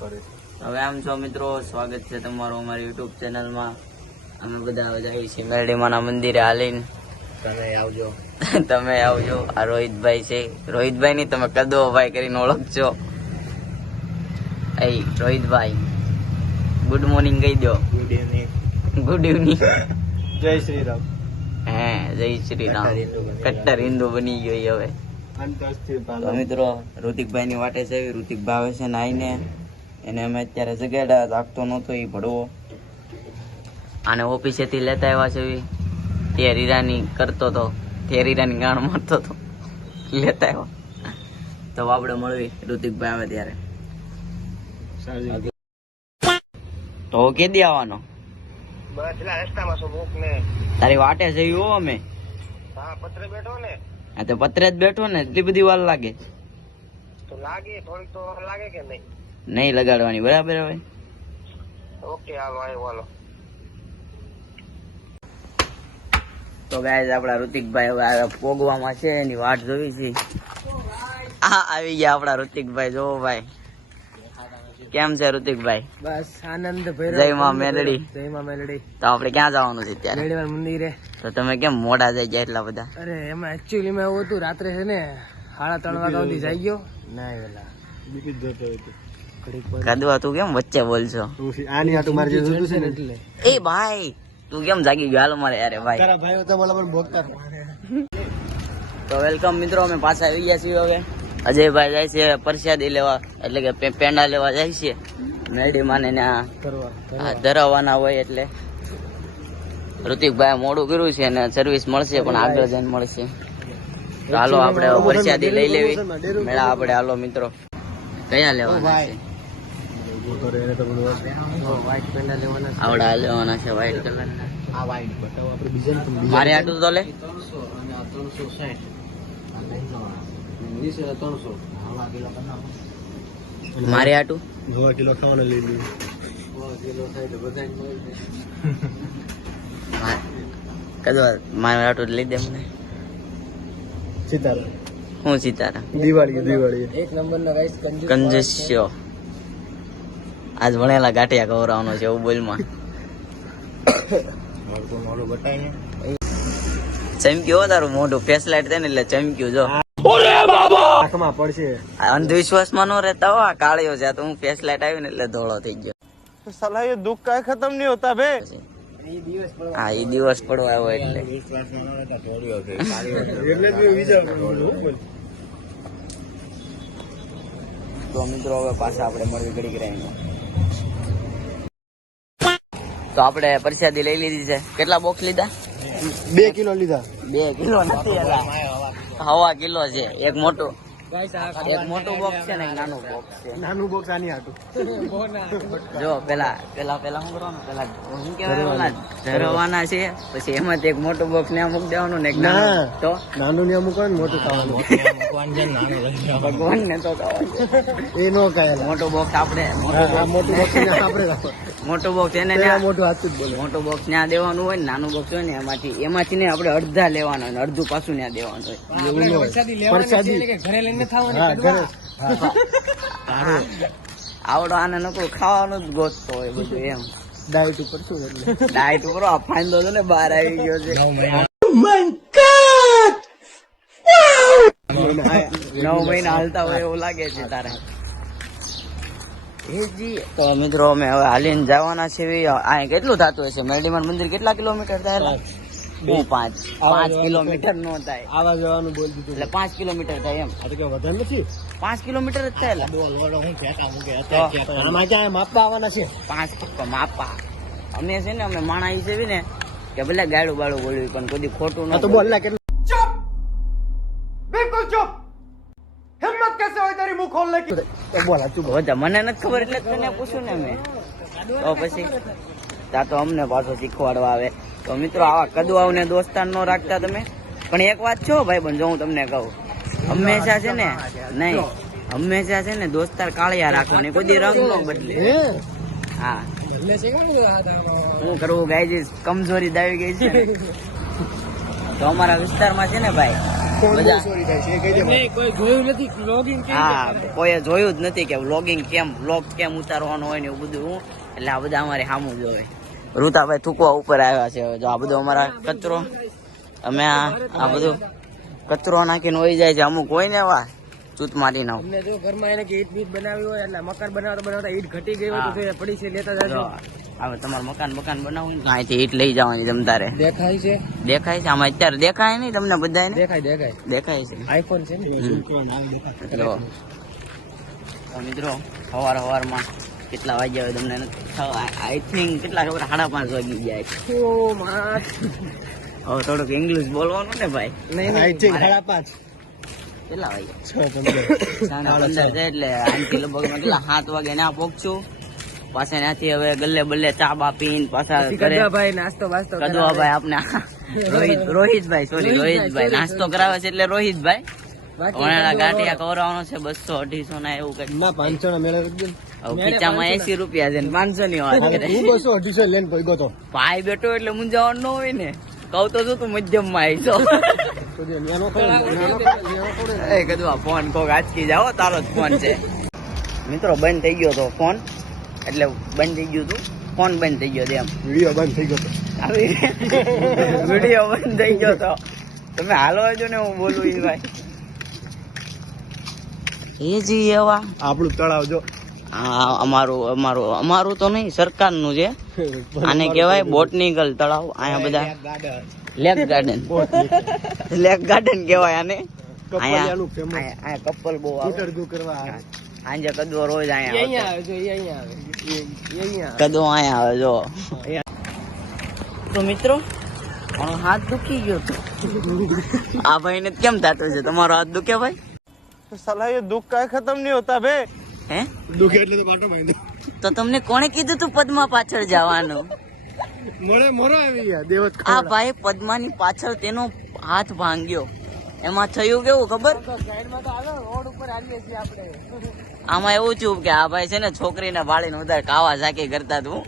હવે આમ છો મિત્રો, સ્વાગત છે તમારું અમારી યુટ્યુબ ચેનલમાં. અમે બધા જઈએ છીએ મેરડીમાના મંદિરે હાલીને. તમે આવજો. આ રોહિતભાઈ છે. રોહિતભાઈ ની તમે કદો ભાઈ કરીને ઓળખજો. રોહિતભાઈ ગુડ મોર્નિંગ કહી દો. Good evening. જય શ્રી રામ. હે જય શ્રી રામ. કટ્ટર હિન્દુ બની ગયો હવે. તો મિત્રો ઋતિકભાઈ ની વાટે છે. ઋતિકભાઈ આવે છે નાઈને. એને અમે અત્યારે જગાડ્યા. લાગતો નહોતો એ ભડવો. આને ઓફિસેથી લેતા આવ્યા છે. તે રીરાની કરતો હતો. તે રીરાની ગાણ મારતો હતો. લેતા આવ્યા. તો આપણે મળવી ઋતિકભાઈ આવે ત્યારે. તો કેદી આવવાનો? તારી વાટે છે હો અમે. હા તો પત્રે જ બેઠો ને. એટલી બધી વાર લાગે? નહીં લગાડવાની. બરાબર હવે ઓકે હાલો. તો ગાઈઝ આપડા ઋતિકભાઈ હવે પોગવામાં છે. એની વાટ જોવી છે. આ આવી ગયા આપડા ઋતિકભાઈ. જો ભાઈ કેમ છે ઋતિકભાઈ? બસ આનંદ. જય માં મેલડી. જય માં મેલડી. તો આપણે ક્યાં જવાનું છે અત્યારે? મેલડીમાં મંદિરે. તો તમે કેમ મોડા જઈ ગયા એટલા બધા? અરે એમાં એકચ્યુઅલી માં એવું હતું, રાત્રે છે ને 3:30 વાગ્યા સુધી જઈ ગયો. ના વેલા કદવા તું કેમ વચ્ચે બોલશો? આની હાટુ મારે જે જોતું છે ને એટલે. એ ભાઈ તું કેમ જાગી ગયો? હાલો મારે યાર ભાઈ. તારા ભાઈઓ તો મને પણ ભોગતા. તો વેલકમ મિત્રો, અમે પાછા આવી ગયા છીએ. હવે અજયભાઈ જાય છે પ્રસાદી લેવા, એટલે કે પેંડા લેવા જાય છે મેરડી માને ધરાવવાના હોય એટલે. ઋતિકભાઈ મોડું કર્યું છે અને સર્વિસ મળશે પણ આગળ જઈને મળશે. તો હાલો આપણે પ્રસાદી લઈ લેવી મેળા આપણે. હાલો મિત્રો, કયા લેવાના છે? આવડા લેવાના છે વ્હાઈટ કલરના. મારે આટલું તો લે. મારે આટું 9 કિલો ખાવાનું લઈ લીધું. કદવા મારે આટું લઈ દે મને. સિતારા. હું સિતારા? દિવાળી એક નંબરના ગાઈસ કંજસ્યો. આજ ભણેલા ગાંઠિયા ખવડાવવાનો છે એવું બોલમાં. ચમક્યું તારું મોઢું. ફેસ લાઈટ થાય ને એટલે ચમક્યું. જો આંખમાં પડશે. અંધવિશ્વાસમાં નો રહેતા હો. આ કાળિયો છે તો હું ફેસ લાઈટ આવી ને એટલે ધોળો થઈ ગયો. સાલા ये दुख का खत्म नहीं होता बे. હા એ દિવસ પડવા આવ્યો એટલે. તો મિત્રો હવે પાછા આપણે મળવી ઘડી કરાવીને. તો આપણે પ્રસાદી લઈ લીધી છે. કેટલા બોક્સ લીધા? 2 કિલો લીધા. 2 કિલો નથી, હવા કિલો છે. એક મોટું બોક્સ છે ને એક નાનું બોક્સ છે. નાનું બોક્સ આની હાટું. જો પેલા શું કરવાનું? પેલા શું કહેવાય ઓલા ધરવાના છે. પછી એમાંથી એક મોટું બોક્સ ને મૂકી દેવાનું ને એક નાનું. તો નાનું ને મૂકવાનું, મોટું ખાવાનું. ભગવાન ને તો એ નો કાય. મોટું બોક્સ આપણે મોટું બોક્સ આપણે મોટું બોક્સ એને મોટું હાથું જ બોલે. મોટું બોક્સ ત્યાં દેવાનું હોય ને નાનું બોક્સ હોય ને એમાંથી ને આપણે અડધા લેવાના હોય, અડધું પાછું ત્યાં દેવાનું હોય. આવડો આને નકરું ખાવાનું જ ગોતતો હોય બધું એમ. ડાયટ ઉપર શું એટલે ડાયટ ઉપર આ ફાંદો છે ને બહાર આવી ગયો છે. 9 મહિના હાલતા હોય એવું લાગે છે તારે. તો મિત્રો અમે હવે હાલીને જવાના છે. આ કેટલું થતું હશે? મેરડીમાન મંદિર કેટલા કિલોમીટર થાય? 5 કિલોમીટર નો થાય. આવા જવાનું બોલ દીધું એટલે 5 કિલોમીટર થાય એમ. આ તો કે વધારે નથી. 5 કિલોમીટર જ થાય. આમાં ક્યાં માપવા આવવાના છે? 5 માપા. અમે છે ને અમે માણા છે ને કે ભલે ગાડું બાળું બોલવી પણ કોઈ ખોટું ન તો બોલ. કેટલું? ચૂપ, બિલકુલ ચૂપ. હિમ્મત કેસે હોય તારી મુંહ ખોલને કી? બોલ ચૂપ. મને નથી ખબર એટલે તને પૂછ્યું ને મેં. તો પછી ત્યાં તો અમને પાછો શીખવાડવા આવે. તો મિત્રો આવા કદવાઓને દોસ્તાર નો રાખતા તમે. પણ એક વાત છો ભાઈ બંધ, જો હું તમને કહું, હંમેશા છે ને હંમેશા છે ને દોસ્તાર કાળિયા રાખવાની, કોઈ દી રંગ નો બદલે. હા શું કરવું ગાઈઝ, કમજોરી દાવી ગઈ છે ને. તો અમારા વિસ્તારમાં છે ને ભાઈ બધા ચોરી થાય છે એ કહી દે મને. કોઈ જોયું નથી લોગિંગ હા કોઈએ જોયું જ નથી કે વ્લોગિંગ કેમ વ્લોગ કેમ ઉતારવાનો હોય ને એવું બધું હું એટલે આ બધા અમારે સામું જોવે ઋતાભાઈ થૂકવા ઉપર આવ્યા છે હવે જો આ બધો અમારા કચરો અમે આ બધું કચરો નાખીને વહી જાય છે અમુક હોય ને એવા ચૂત મારીને આવું. અમને જો ઘરમાં એને કે ઈટ બીટ બનાવી હોય એટલે મકાન બનાવતા ઈટ ઘટી ગઈ હોય તો તે પડી છે લેતા જાજો. જો હવે તમારું મકાન બનાવવું ને અહીંથી ઈટ લઈ જવાની તમ તારે દેખાય છે દેખાય છે આમાં અત્યારે દેખાય નહીં તમને બધાને દેખાય દેખાય છે આઈફોન છે ને જો તો મિત્રો સવારમાં કેટલા વાગ્યા હોય તમને આઈ થિંક કેટલા ખબર 5:30 વાગી જાય ઓ માં હવે થોડુંક ઇંગ્લિશ બોલવાનું ને ભાઈ નહીં I think 5:30. કેટલા વાગ્યા 6:15. 15 છે એટલે આનથી લગભગ મેં કેટલા 7 વાગે ના પહોંચશું પાછા ત્યાંથી હવે ગલ્લે બલ્લે ચા બા પીને પાછા ઘરે ભાઈ નાસ્તો બાસ્તો કદવાભાઈ આપણે રોહિતભાઈ સોરી રોહિતભાઈ નાસ્તો કરાવે છે એટલે રોહિતભાઈ વણાળા ગાંઠિયા ખવડાવવાનો છે 200-250 ના એવું કઈ ના 500 ના મેળે રાખજે ને. હવે ખીચામાં 80 રૂપિયા છે ને 500 ની વાત કરે હું 200-250 લઈને ભેગો તો. ભાઈ બેઠો એટલે મૂંઝાવાનું ન હોય ને કહું તો શું તું મધ્યમ માં આવીશો તો જે ન્યાનો ખરો ને, ન્યાનો ખરો ને. એ કદવા ફોન કોક આચકી જાઓ તારો જ ફોન છે મિત્રો બંધ થઈ ગયો તો ફોન એટલે બંધ થઈ ગયું તું ફોન બંધ થઈ ગયો એમ વિડીયો બંધ થઈ ગયો તો. વિડીયો બંધ થઈ ગયો તો તમે હાલવા જો ને હું બોલું ઈ ભાઈ એ જી એવા આપણું તળાવ જો અમારું તો નહીં સરકારનું છે આને કહેવાય બોટનિકલ તળાવ અહીંયા બધા લેક ગાર્ડન કહેવાય આને કપલિયાનું famous. અહીંયા કપલ બહુ આવે ઉતરગું કરવા આવે. સાંજે કદવો રોજ અહીંયા અહીંયા આવતો. આવે જો અહીંયા આવે અહીંયા કદવો અહીંયા આવે જો તો મિત્રો મારો હાથ દુખી ગયો તો આ ભાઈ ને કેમ થતું છે તમારો હાથ દુખે ભાઈ साला ये दुख का खत्म नहीं होता बे. હે દુખે એટલે તો પાટો બાંધો. તો તમને કોણે કીધું તું પદ્મા પાછળ જવાનું મોરે મોરો આવી ગયા દેવત આ ખાવડા. ભાઈ પદ્માની પાછળ તેનો હાથ ભાંગ્યો એમાં થયું કેવું ખબર સાઈડમાં તો હાલો રોડ ઉપર આવીએ છીએ આપણે આમાં એવું થયું કે આ ભાઈ છે ને છોકરીને વાળીને વધારે કાવા ઝાકી કરતા તું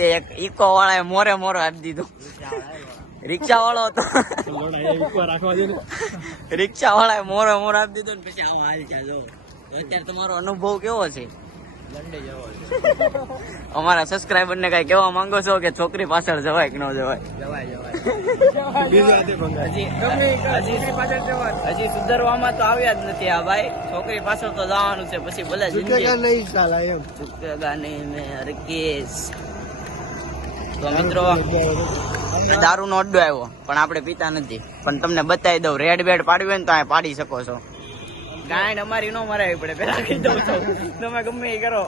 તે એક ઈકો વાળાએ મોરે મોરો આપી દીધું રિક્ષા વાળો હતો લોડા એ ઉપર રાખવા દે ને. રિક્ષા વાળાએ મોરે મોરો આપી દીધું ને પછી આવો હાલ છે જો તો અત્યારે તમારો અનુભવ કેવો છે અમારા સબસ્ક્રાઈબર ને કઈ કેવા માંગો છો કે છોકરી પાછળ જવાય કે ન જવાય બીજા હાથે ભંગાર. હજી સુધરવામાં તો આવ્યા જ નથી આ ભાઈ છોકરી પાછળ તો જવાનું છે પછી ભલે ઝુકેગા જિંદગી નહીં સાલા એમ. ચૂકેગા નહીં મેં હરગીઝ. તો મિત્રો દારૂ નો અડ્ડો આવ્યો પણ આપણે પીતા નથી પણ તમને બતાવી દઉં રેડ બેડ પાડવી હોય ને તો આ પાડી શકો છો ગાંડ અમારી નો મરાવી પડે પેલા કહી દઉં છું તમે ગમે એ કરો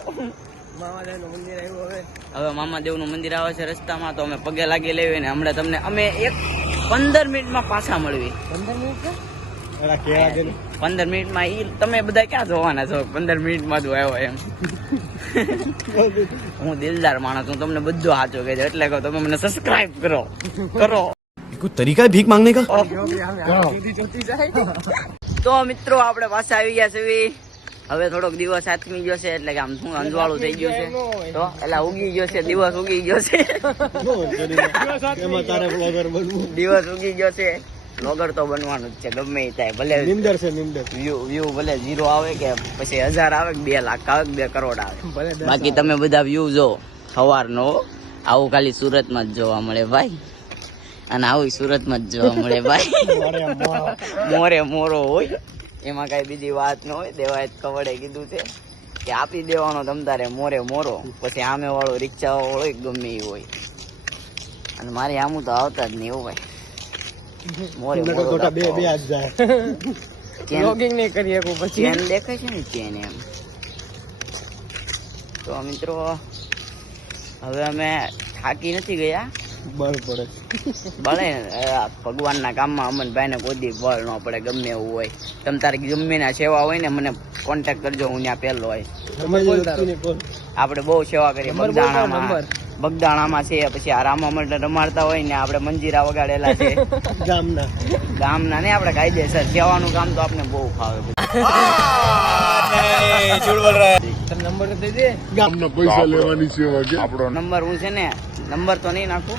મામાદેવનું મંદિર આવ્યું હવે મામાદેવ નું મંદિર આવે છે રસ્તામાં તો અમે પગે લાગી લેવી ને હમણાં તમને અમે 15 મિનિટમાં પાછા મળવી 15 મિનિટ છે અલા કેવા દે ને. 15 મિનિટમાં ઈ તમે બધા ક્યાં જોવાના છો 15 મિનિટમાં જ આવ્યો એમ હું દિલદાર માણસ હું તમને બધું સાચું કહે છે એટલે કહું તમે મને સબસ્ક્રાઇબ કરો कोई तरीका है भीख मांगने का. સુધી જોતી જાય તો મિત્રો આપણે પાછા આવી ગયા છે હવે થોડોક દિવસ આથમી ગયો છે એટલે કે આમ શું અંજવાળું થઈ ગયું છે તો એટલે ઉગી ગયો છે દિવસ ઉગી ગયો છે એમાં તારે બ્લોગર બનવું. દિવસ ઉગી ગયો છે બ્લોગર તો બનવાનું જ છે ગમે એ થાય ભલે નિંદર છે નિંદર. વ્યૂ ભલે 0 આવે કે પછી 1000 આવે કે 2 લાખ આવે કે 2 કરોડ આવે બાકી તમે બધા વ્યૂ જો સવારનો આવું ખાલી સુરતમાં જ જોવા મળે ભાઈ અને આવું સુરતમાં જ જોવા મળે ભાઈ મોરે મોરો હોય એમાં કઈ બીજી વાત ન હોય દેવાય કવડે કીધું છે કે આપી દેવાનો તમ તારે મોરે મોરો પછી આમે વાળો રિક્ષા વાળો હોય ગમે એ હોય અને મારી આમું તો આવતા જ નહીં એવું ભાઈ મોરે નકર મોરો ખોટા બે દાખલો. બે હાથ જાય. બ્લોગિંગ નહીં કરી શકું પછી ચેન દેખાય છે ને ચેન એમ તો મિત્રો હવે અમે થાકી નથી ગયા બળ પડે. ભલે ભગવાનના કામમાં અમનભાઈ ને કોઈ દી બળ ન પડે ગમે એવું હોય તમ તારે ગમે ના સેવા હોય ને મને કોન્ટેક્ટ કરજો હું ત્યાં પહેલો હોય તમે જે વ્યક્તિને કહો. આપણે બહુ સેવા કરીએ નંબર બોલ તારો બગદાણામાં નંબર. બગદાણામાં છે પછી આ રામા મંડળ રમાડતા હોય ને આપણે મંજીરા વગાડેલા છે ગામના. ગામના ને આપણે કાયદેસર સેવાનું કામ તો આપણે બહુ ફાવે તને નંબર દઈ દે ગામના પૈસા લેવાની સેવા કે. નંબર હું છે ને નંબર તો નહીં નાખું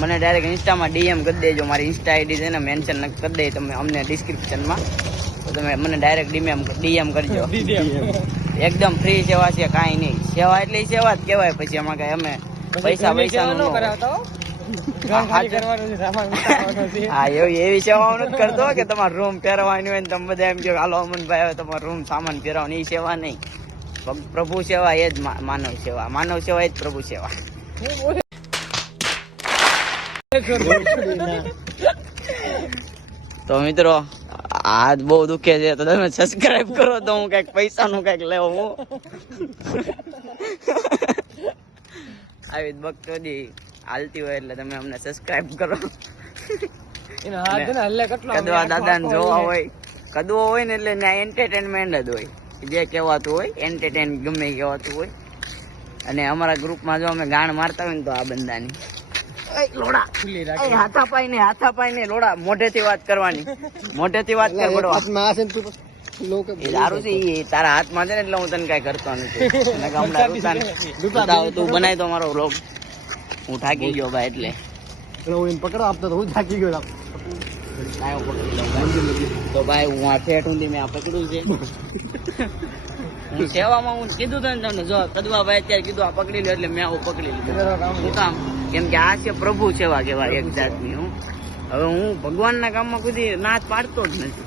મને ડાયરેક્ટ ઇન્સ્ટામાં ડીએમ કરી દેજો. મારી ઇન્સ્ટા આઈડી છે ને મેન્શન કરી દે તમે અમને ડિસ્ક્રિપ્શનમાં, તો તમે મને ડાયરેક્ટ ડીએમ કરજો. એકદમ ફ્રી સેવા છે, કાંઈ નહીં. સેવા એટલે સેવા જ કહેવાય. પછી એમાં કઈ અમે પૈસા ન કરાવતા હો. કામ ખાલી કરવાનું છે, સામાન ઉતારવાનો છે. હા એવી સેવાઓ નથી કરતો કે તમારો રૂમ ફેરવાની હોય ને તમે બધા એમ કહો હાલો અમનભાઈ હવે તમારો રૂમ સામાન ફેરવાનો. એ સેવા નહીં. પ્રભુ સેવા એ જ માનવ સેવા. માનવ સેવા એ જ પ્રભુ સેવા. તો મિત્રો હાથ બહુ દુખે છે તો તમે સબસ્ક્રાઇબ કરો તો હું કઈક પૈસા નું કઈક લેવું. હું આવી ભક્તોની હાલતી હોય એટલે તમે અમને સબસ્ક્રાઇબ કરો. એના હાથ ને હલ્લે કેટલો કદવા દાદા ને જોવા હોય, કદવો હોય ને એટલે ત્યાં એન્ટરટેનમેન્ટ જ હોય. જે કહેવાતું હોય એન્ટરટેન ગમે કહેવાતું હોય. અને અમારા ગ્રુપમાં જો અમે ગાણ મારતા હોય ને તો આ બંદાની લોડા ખુલ્લી એ રાખી. હાથાપાઈ ને લોડા મોઢેથી વાત કરવાની. મોઢેથી વાત કર પડવા. એ દારૂ છે ઈ તારા હાથમાં છે ને એટલે હું તને કઈ કરતો નથી. તું બનાય તો મારો વ્લોગ. હું થાકી ગયો ભાઈ એટલે પકડો આપતો તો હું થાકી ગયો. તો ભાઈ હું આ ઠેઠ ઊંધી મેં આ પકડ્યું છે. હું સેવામાં હું કીધું હતું ને તમને, જો કદવા ભાઈ અત્યારે કીધું આ પકડી લો એટલે મેં આવું પકડી લીધું. શું કામ? કેમ કે આ છે પ્રભુ સેવા કહેવાય એક જાતની. હું હવે હું ભગવાનના કામમાં કોઈ નાચ પાડતો જ નથી.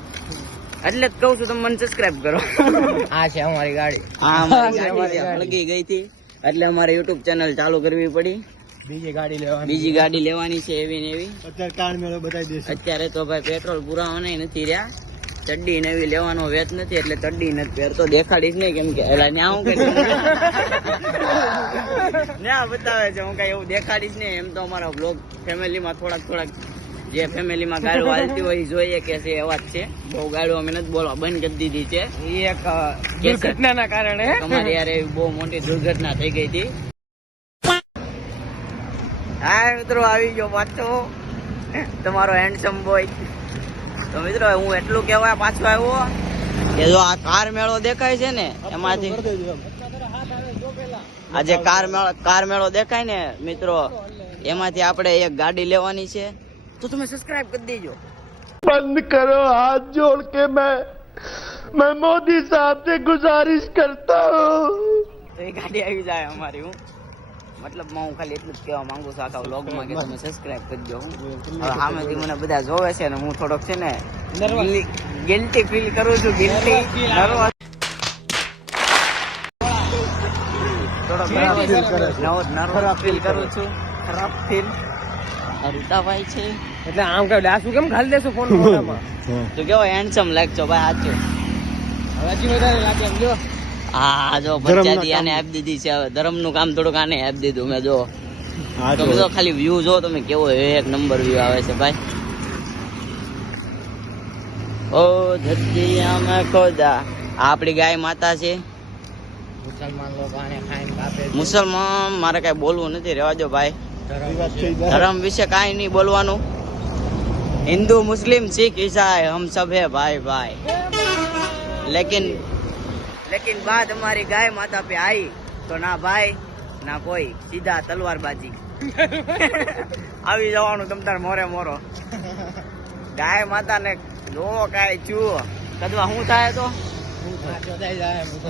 એટલે જ કહું છું તમે મને સબસ્ક્રાઇબ કરો. આ છે અમારી ગાડી. હા અમારી ગાડી સળગી ગઈ હતી એટલે અમારે યુટ્યુબ ચેનલ ચાલુ કરવી પડી. બીજી ગાડી લેવાની છે એવી ને એવી. અત્યારે તો ભાઈ પેટ્રોલ પુરાવાના નથી રહ્યા. ચડ્ડી નવી લેવાનો વેચ નથી એટલે ચડ્ડી નથી પહેરતો. દેખાડીશ નહીં કેમ કે એલા ન્યા હું ન્યા બતાવે છે. હું કઈ એવું દેખાડીશ નહીં. એમ તો અમારા બ્લોગ ફેમિલીમાં થોડાક જે ફેમિલીમાં ગાડો હાલતી હોય જોઈએ કે છે એવા જ છે. બહુ ગાડો અમે નથી બોલવા બંધ કરી દીધી છે. એ એક દુર્ઘટનાના કારણે તમારી યાર એવી બહુ મોટી દુર્ઘટના થઈ ગઈ હતી. હા મિત્રો આવી ગયો પાછો તમારો હેન્ડસમ બોય. તો મિત્રો હું એટલું કહેવાય પાછો આવ્યો કે જો આ કાર મેળો દેખાય છે ને એમાંથી આ જે કાર મેળો દેખાય ને મિત્રો એમાંથી આપણે એક ગાડી લેવાની છે. તો તમે સબસ્ક્રાઇબ કરી દેજો. बंद करो हाथ जोड़ के मैं मोदी साहब से गुजारिश करता हूँ. તો એ ગાડી આવી જાય અમારી. હું મતલબમાં હું ખાલી એટલું જ કહેવા માંગુ છું આખા વ્લોગમાં કે તમે સબસ્ક્રાઇબ કરજો. હવે સામેથી મને બધા જોવે છે ને હું થોડોક છે ને ગિલ્ટી ફીલ કરું છું. ગિલ્ટી નર્વસ થોડોક નર્વસ ફીલ કરું છું. ખરાબ ફીલ રૂતાભાઈ છે એટલે આમ કઈ ડાસું કેમ ખાલી દેશો ફોન મોઢામાં. તો કેવો હેન્ડસમ લાગજો ભાઈ. સાચું હજી વધારે લાગે એમ જો. હા જો પંચાયતી આને આપી દીધી છે. હવે ધર્મનું કામ થોડુંક આને આપી દીધું મેં. જો તમે જો ખાલી વ્યૂ જો તમે કેવો એક નંબર વ્યૂ આવે છે ભાઈ. ઓ ધરતી મેં ખોદા. આપણી ગાય માતા છે. મુસલમાન લોકો આને ખાઈને કાપે. મુસલમાન મારે કઈ બોલવું નથી, રહેવા દો ભાઈ. ધર્મ વિશે કાંઈ નહીં બોલવાનું. હિન્દુ મુસ્લિમ શીખ ईसाई हम सब है भाई भाई. लेकिन बात हमारी गाय माता पे आई तो ना भाई ना કોઈ, સીધા તલવારબાજી. આવી જવાનું તમ તાર મોરે મોરો. ગાય માતા ને જો કાંઈ જુઓ કદવા શું થાય તો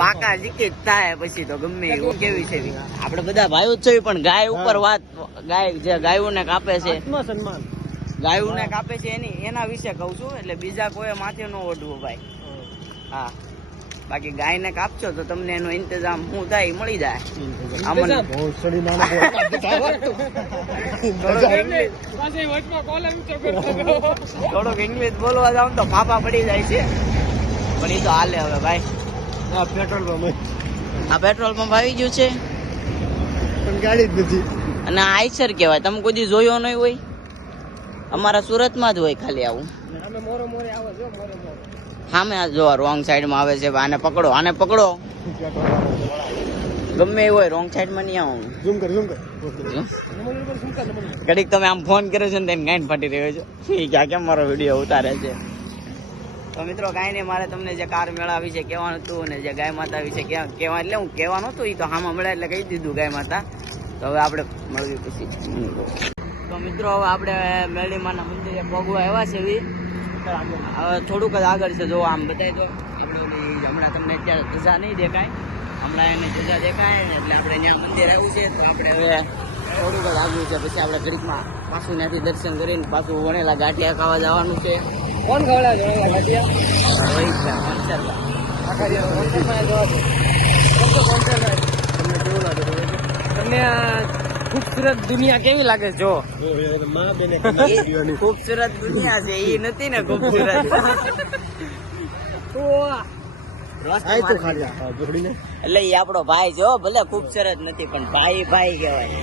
પાકા જીકી થાય પછી તો ગમે એવું. કેવી છે આપણે બધા ભાઈઓ જ છે પણ ગાય ઉપર વાત, ગાય જે ગાયોને કાપે છે, સન્માન ગાયોને કાપે છે એના વિશે કહું છું. એટલે બીજા કોઈ માથે ન ઓઢવું ભાઈ. હા બાકી ગાયને કાપશો તો તમને એનો ઇંતજામ શું થાય એ મળી જાય. થોડોક ઇંગ્લિશ બોલવા જાવ તો પાપા પડી જાય છે પણ એ તો હાલે. હવે ભાઈ આ પેટ્રોલ પંપ આવી ગયું છે ગાડી જ નથી. અને આઈસર કહેવાય. તમે કોઈ દી જોયો નહીં હોય. અમારા સુરતમાં જ હોય ખાલી આવું. સામે જો રોંગ સાઈડમાં આવે છે. આને પકડો, આને પકડો. ગમે એવું હોય રોંગ સાઈડમાં નહીં આવવાનું. ઘડીક તમે આમ ફોન કર્યો છે ને તેને ગાઈને ફાટી રહ્યો છો. એ ક્યાં કેમ મારો વિડીયો ઉતારે છે. તો મિત્રો કાંઈ નહીં, મારે તમને જે કાર મેળા વિશે કહેવાનું હતું ને જે ગાય માતા વિશે કહેવા એટલે હું કહેવાનું હતું એ તો હામાં મળ્યા એટલે કહી દીધું ગાય માતા. તો હવે આપણે મળવી પછી. તો મિત્રો હવે આપણે મેરડીમાના મંદિરે પગવા આવ્યા છે એવી હવે થોડુંક જ આગળ છે જો આમ બતાવી દો આપણે ઓલી હમણાં તમને અત્યારે ધજા નહીં દેખાય હમણાં એને ધજા દેખાય એટલે આપણે ત્યાં મંદિર આવ્યું છે તો આપણે હવે થોડુંક જ આગળ છે પછી આપણે ઘડીકમાં પાછું ત્યાંથી દર્શન કરીને પાછું વણેલા ગાંઠિયા ખાવા જવાનું છે. કોણ ખવડાવે ગાંઠિયા? રોહિતભાઈ મનસરભાઈ. તમને આ ખૂબસૂરત દુનિયા કેવી લાગે છે? જો ખૂબસૂરત દુનિયા છે એ નથી ને ખૂબસૂરત એટલે એ આપણો ભાઈ જો ભલે ખૂબસૂરત નથી પણ ભાઈ ભાઈ કહેવાય.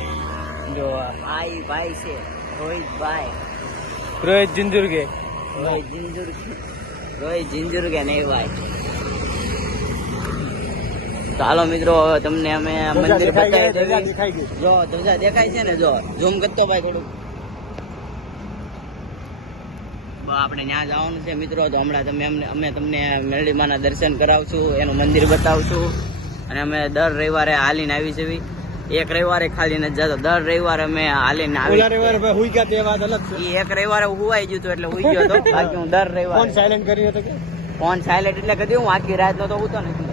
જો ભાઈ ભાઈ છે રોહિતભાઈ. રોહિત જિંજુરગે. રોહિત જિંજુરગે નહીં ભાઈ. તો હાલો મિત્રો હવે તમને અમે મંદિર બતાવી દેવી. જો ધજા દેખાય છે ને જો ઝૂમ કરતો ભાઈ થોડું. આપણે ત્યાં જવાનું છે મિત્રો તો હમણાં અમે તમને મેરડીમાના દર્શન કરાવશું એનું મંદિર બતાવશું અને અમે દર રવિવારે હાલીને આવી છે. એક રવિવારે ખાલી નથી જતો દર રવિવારે અમે હાલીને આવી. એક રવિવારે હુવાઈ ગયું હતું એટલે હુઈ ગયો હતો બાકી હું દર રવિવારે ફોન સાયલેન્ટ કર્યો હતો. ફોન સાયલેન્ટ એટલે કદી હું આખી રાત નો તો હું તો નથી.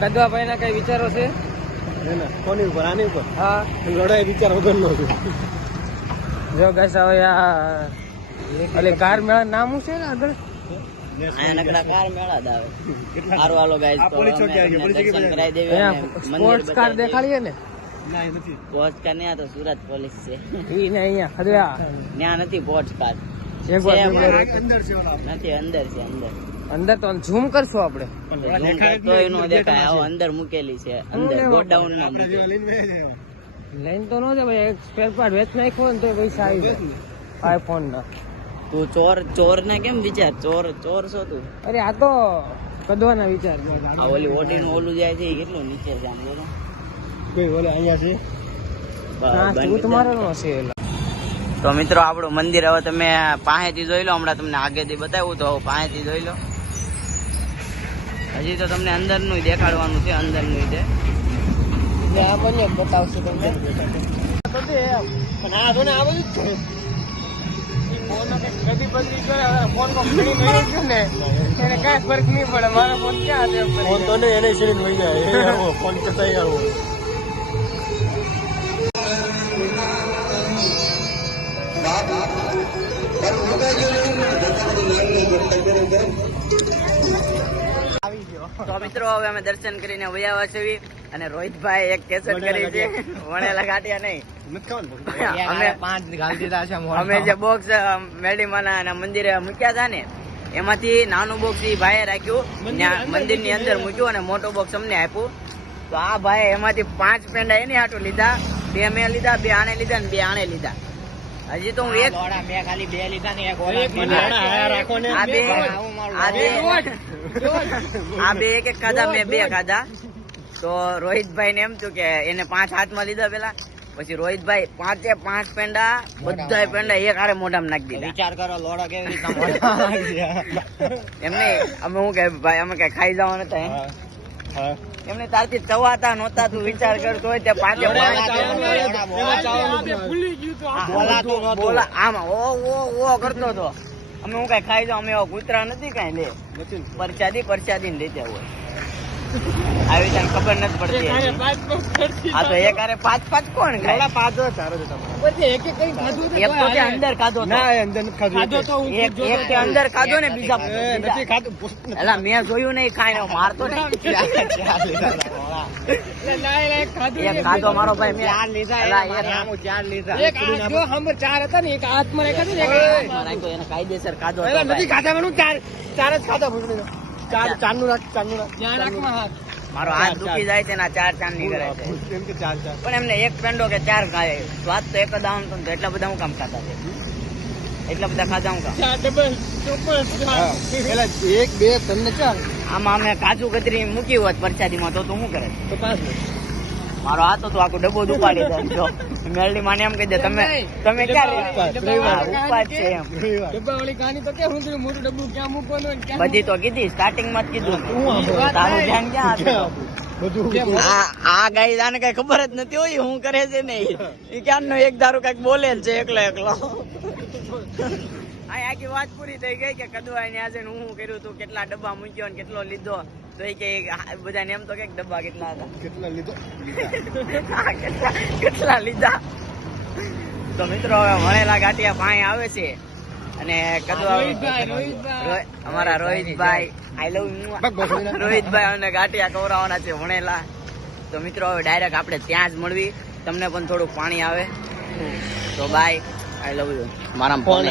કદવા ભાઈ ના કઈ વિચારો છે? કોની ઉપર આની ઉપર હા લડાઈ વિચાર વગર નો જો ગાઈસ હવે આ એટલે કાર મેળા નામ શું છે ને આગળ આયા નકડા કાર મેળા જ આવે. સારું હાલો ગાઈસ તો અમે તમને દર્શન કરાવી દેવી અને સ્પોર્ટ્સ કાર દેખાડીએ ને. પોસ્ટ કાર ને આ તો સુરત પોલીસ છે ઈ ને અહીંયા ખદવા ત્યાં નથી પોસ્ટ કાર અંદર નથી અંદર છે અંદર અંદર તો ઝૂમ કરશું આપણે. તોય નો દેખાય આવો અંદર મૂકેલી છે અંદર ગોડાઉન માં લઈને તો નો છે ભાઈ એક સ્પેર પાર્ટ વેચ નાખ્યો ને તો પૈસા આવી જાય આઈફોન ના. તું ચોર ને કેમ વિચાર ચોર છો તું? અરે આ તો કદવાના વિચાર. આ ઓલી ઓડી નું ઓલું જાય છે એ કેટલું નીચે છે આમ જોજો. તમારો નો છે. તો મિત્રો આપણું મંદિર હવે તમે પાસેથી જોઈ લો. હમણાં તમને આગેથી બતાવ્યું તો પાસેથી જોઈ લો. હજી તો તમને અંદર નું દેખાડવાનું છે અંદર નું છે. આ મને બતાવશું તમને. પણ આ જો ને આ બધું જ છે. ફોન નો ફ્રી નહીં ગયો ને એને કાંઈ ફરક નહીં પડે. મારો ફોન ક્યાં છે? ફોન તો નહીં એને શરીર લઈ જાય ફોન કરતા આવો. તો મિત્રો હવે અમે દર્શન કરીને વયા છીએ અને રોહિતભાઈ એક કેસેટ કરી છે વણેલા ગાંઠિયા નહીં. અમે જે બોક્સ મેરડીમાના મંદિરે મૂક્યા હતા ને એમાંથી નાનું બોક્સ એ ભાઈએ રાખ્યું મંદિર ની અંદર મૂક્યું અને મોટો બોક્સ અમને આપ્યું. તો આ ભાઈ એમાંથી 5 પેંડા એની હાટું લીધા, 2 મેં લીધા, 2 આને લીધા ને 2 આને લીધા. હજી તો હું એક ખાલી 2 લીધા ને આ બે એક ખાધા મેં 2 ખાધા. તો રોહિતભાઈ ને એમ થયું કે એને 5 હાથમાં લીધા પેલા પછી રોહિતભાઈ 5 પેંડા બધા પેંડા એક હારે મોઢામાં નાખી દીધા. વિચાર કરો લોડા કેવી રીતના એમ નહીં અમે હું કે ભાઈ અમે કઈ ખાઈ જવા નતા એમને તારથી ચવાતા નહોતા. તું વિચાર કરતો હોય તે 5 આમાં ઓ કરતો હતો. અમે હું કઈ ખાઈ જાઉં અમે એવા કૂતરા નથી કઈ લે પરસાદી ને લેતા હોય આવી તને ખબર નથી પડતી. આ તો એક હારે 5 કોણ ખાય? એક તો તે અંદર ખાધો એક તે અંદર ખાધો ને બીજા એલા મેં જોયું નહીં ખાઈને મારતો ને એક ખાધો મારો ભાઈ મેં 4 હતા ને એક હાથમાં રાખ્યો એને કાયદેસર ખાધો મારો હાથ દુખી જાય છે ને 4 ચાંદની કરે છે પણ એમને એક પેંડો કે 4 ખાય સ્વાદ તો એક જ આવતો ને એટલા બધા હું કામ ખાતા છે એટલા બધા ખાધા હું કામ આમાં અમે કાજુ કતરી મૂકી હોત પ્રસાદીમાં તો શું કરે? મારો હાથ તો આખો ડબ્બો દુપાડી જાય. મેલડી માને એમ કહી દે તમે ક્યાં ઉપાસ છે એમ ડબ્બાવાળી કહાની તો કે હું થયું મોટું ડબ્બુ ક્યાં મૂકવાનું ને ક્યાં બધી તો કીધી સ્ટાર્ટિંગ માં જ કીધું તારું ધ્યાન ક્યાં હતું આ ગાય આને કઈ ખબર જ નથી હોય હું કરે છે ને એ ક્યાંનો એક ધારું કઈક બોલે છે એકલો આખી વાત પૂરી થઈ ગઈ કે કદવા ને આજે હું કર્યું તું કેટલા ડબ્બા મૂક્યો ને કેટલો લીધો તો એ કે બધાને એમ તો કે ડબ્બા કેટલા હતા કેટલા લીધા તો મિત્રો હવે વણેલા ગાંઠિયા પાણી આવે છે અને કદવા અમારા રોહિતભાઈ આઈ લવ રોહિતભાઈ અમને ગાંઠિયા ખવડાવવાના છે વણેલા તો મિત્રો હવે ડાયરેક્ટ આપણે ત્યાં જ મળવી તમને પણ થોડુંક પાણી આવે તો બાય આઈ લવ યુ મારા ફોન